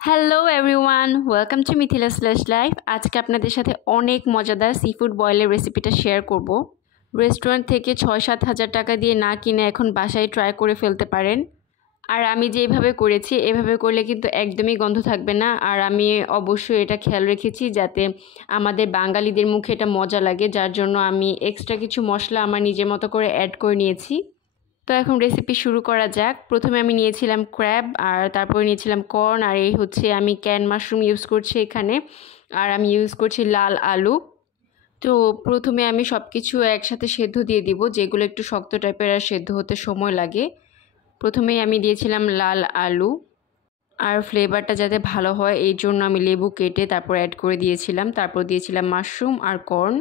Hello everyone, welcome to Mithila slash life. আজকে আপনাদের সাথে অনেক মজাদার সি ফুড বয়েলের রেসিপিটা শেয়ার করব। রেস্টুরেন্ট থেকে 6-7 হাজার টাকা দিয়ে না কিনে এখন বাসায় ট্রাই করে ফেলতে পারেন। আর আমি যেভাবে করেছি এভাবে করলে কিন্তু একদমই গন্ধ থাকবে না। আর আমি অবশ্যই এটা খেয়াল রেখেছি যাতে আমাদের বাঙালিদের মুখে এটা মজা লাগে, যার জন্য আমি এক্সট্রা কিছু মশলা আমার নিজের মতো করে অ্যাড করে নিয়েছি। তো এখন রেসিপি শুরু করা যাক। প্রথমে আমি নিয়েছিলাম ক্র্যাব, আর তারপরে নিয়েছিলাম কর্ন, আর এই হচ্ছে আমি ক্যান মাশরুম ইউজ করছি এখানে, আর আমি ইউজ করছি লাল আলু। তো প্রথমে আমি সব কিছু একসাথে সেদ্ধ দিয়ে দিব, যেগুলো একটু শক্ত টাইপের আর সেদ্ধ হতে সময় লাগে। প্রথমেই আমি দিয়েছিলাম লাল আলু, আর ফ্লেভারটা যাতে ভালো হয় এই জন্য আমি লেবু কেটে তারপর অ্যাড করে দিয়েছিলাম। তারপর দিয়েছিলাম মাশরুম আর কর্ন।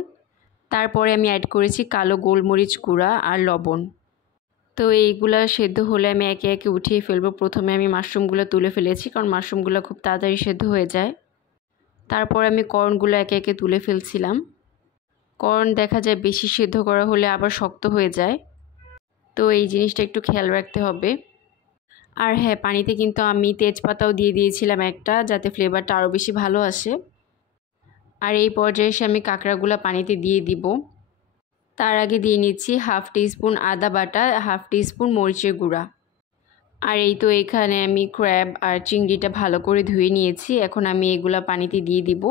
তারপরে আমি অ্যাড করেছি কালো গোলমরিচ গুঁড়া আর লবণ। তো এইগুলো সেদ্ধ হলে আমি একে একে উঠিয়ে ফেলবো। প্রথমে আমি মাশরুমগুলো তুলে ফেলেছি, কারণ মাশরুমগুলো খুব তাড়াতাড়ি সেদ্ধ হয়ে যায়। তারপর আমি কর্নগুলো একে একে তুলে ফেলছিলাম। কর্ন দেখা যায় বেশি সেদ্ধ করা হলে আবার শক্ত হয়ে যায়, তো এই জিনিসটা একটু খেয়াল রাখতে হবে। আর হ্যাঁ, পানিতে কিন্তু আমি তেজপাতাও দিয়ে দিয়েছিলাম একটা, যাতে ফ্লেভারটা আরও বেশি ভালো আসে। আর এই পর্যায়ে এসে আমি কাঁকড়াগুলো পানিতে দিয়ে দিব। তার আগে দিয়ে নিচ্ছি হাফ টিস্পুন আদা বাটা, হাফ টিস্পুন মরিচের গুঁড়া। আর এই তো এখানে আমি ক্র্যাব আর চিংড়িটা ভালো করে ধুয়ে নিয়েছি। এখন আমি এগুলা পানিতে দিয়ে দিব।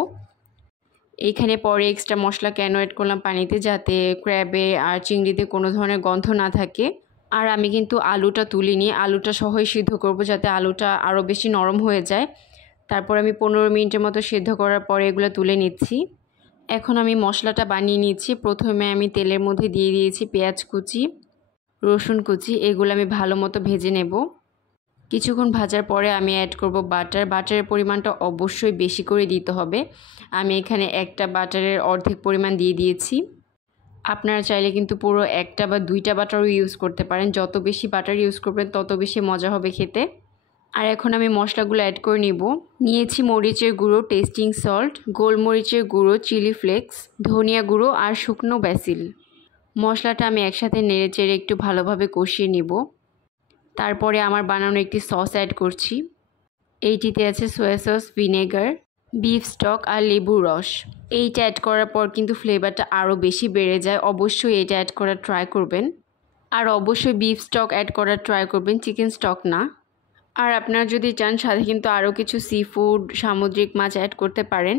এইখানে পরে এক্সট্রা মশলা কেন অ্যাড করলাম পানিতে, যাতে ক্র্যাবে আর চিংড়িতে কোনো ধরনের গন্ধ না থাকে। আর আমি কিন্তু আলুটা তুলিনি, আলুটা সহই সিদ্ধ করব, যাতে আলুটা আরও বেশি নরম হয়ে যায়। তারপর আমি 15 মিনিটের মতো সিদ্ধ করার পরে এগুলো তুলে নিচ্ছি। এখন আমি মশলাটা বানিয়ে নিচ্ছি। প্রথমে আমি তেলের মধ্যে দিয়ে দিয়েছি পেঁয়াজ কুচি, রসুন কুচি, এগুলো আমি ভালো মতো ভেজে নেব। কিছুক্ষণ ভাজার পরে আমি অ্যাড করব বাটার। বাটারের পরিমাণটা অবশ্যই বেশি করে দিতে হবে। আমি এখানে একটা বাটারের অর্ধেক পরিমাণ দিয়ে দিয়েছি। আপনারা চাইলে কিন্তু পুরো একটা বা দুইটা বাটারও ইউজ করতে পারেন। যত বেশি বাটার ইউজ করবেন তত বেশি মজা হবে খেতে। আর এখন আমি মশলাগুলো অ্যাড করে নিব। নিয়েছি মরিচের গুঁড়ো, টেস্টিং সল্ট, গোলমরিচের গুঁড়ো, চিলি ফ্লেক্স, ধনিয়া গুঁড়ো আর শুকনো ব্যাসিল। মশলাটা আমি একসাথে নেড়েচেড়ে একটু ভালোভাবে কষিয়ে নিব। তারপরে আমার বানানো একটি সস অ্যাড করছি। এইটিতে আছে soya sauce, vinegar, beef stock আর লেবুর রস। এইটা অ্যাড করার পর কিন্তু ফ্লেভারটা আরও বেশি বেড়ে যায়। অবশ্যই এটা অ্যাড করার ট্রাই করবেন। আর অবশ্যই বিফ স্টক অ্যাড করার ট্রাই করবেন, চিকেন স্টক না। আর আপনারা যদি চান সাথে কিন্তু আরও কিছু সি ফুড, সামুদ্রিক মাছ অ্যাড করতে পারেন,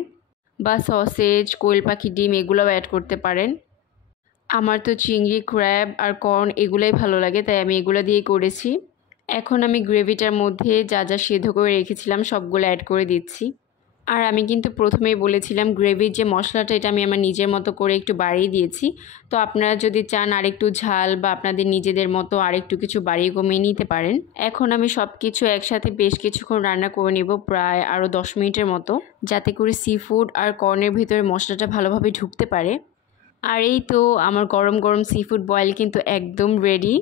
বা সসেজ, কোয়েল পাখি ডিম এগুলোও অ্যাড করতে পারেন। আমার তো চিংড়ি, ক্র্যাব আর কর্ন এগুলোই ভালো লাগে, তাই আমি এগুলো দিয়েই করেছি। এখন আমি গ্রেভিটার মধ্যে যা যা সিদ্ধ করে রেখেছিলাম সবগুলো অ্যাড করে দিচ্ছি। আর আমি কিন্তু প্রথমেই বলেছিলাম গ্রেভির যে মশলাটা এটা আমি আমার নিজের মতো করে একটু বাড়িয়ে দিয়েছি। তো আপনারা যদি চান আরেকটু ঝাল বা আপনাদের নিজেদের মতো আরেকটু কিছু বাড়িয়ে কমিয়ে নিতে পারেন। এখন আমি সব কিছু একসাথে বেশ কিছুক্ষণ রান্না করে নেব, প্রায় আরও 10 মিনিটের মতো, যাতে করে সি ফুড আর কর্নের ভিতরে মশলাটা ভালোভাবে ঢুকতে পারে। আর এই তো আমার গরম গরম সি ফুড বয়েল কিন্তু একদম রেডি।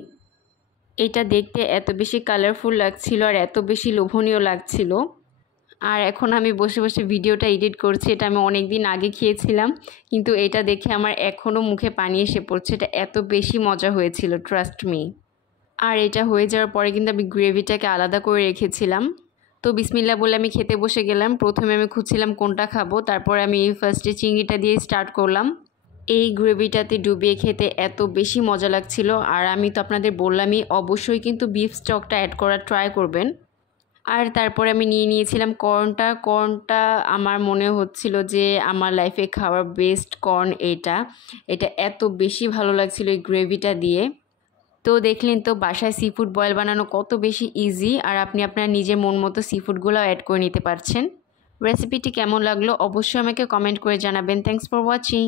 এটা দেখতে এত বেশি কালারফুল লাগছিল আর এত বেশি লোভনীয় লাগছিল। আর এখন আমি বসে বসে ভিডিওটা এডিট করছি। এটা আমি অনেক দিন আগে খেয়েছিলাম, কিন্তু এটা দেখে আমার এখনও মুখে পানি এসে পড়ছে। এটা এত বেশি মজা হয়েছিল, ট্রাস্ট মি। আর এটা হয়ে যাওয়ার পরে কিন্তু আমি গ্রেভিটাকে আলাদা করে রেখেছিলাম। তো বিসমিল্লাহ বলে আমি খেতে বসে গেলাম। প্রথমে আমি খুঁজছিলাম কোনটা খাবো, তারপরে আমি ফার্স্টে চিংড়িটা দিয়ে স্টার্ট করলাম। এই গ্রেভিটাতে ডুবিয়ে খেতে এত বেশি মজা লাগছিল। আর আমি তো আপনাদের বললামই, অবশ্যই কিন্তু বিফ স্টকটা অ্যাড করার ট্রাই করবেন। আর তারপরে আমি নিয়ে নিয়েছিলাম কর্নটা আমার মনে হচ্ছিল যে আমার লাইফে খাওয়ার বেস্ট কর্ন এটা এত বেশি ভালো লাগছিল এই গ্রেভিটা দিয়ে। তো দেখলেন তো বাসায় সি ফুড বয়েল বানানো কত বেশি ইজি, আর আপনি আপনার নিজের মন মতো সি ফুডগুলো অ্যাড করে নিতে পারছেন। রেসিপিটি কেমন লাগলো অবশ্যই আমাকে কমেন্ট করে জানাবেন। Thanks for watching.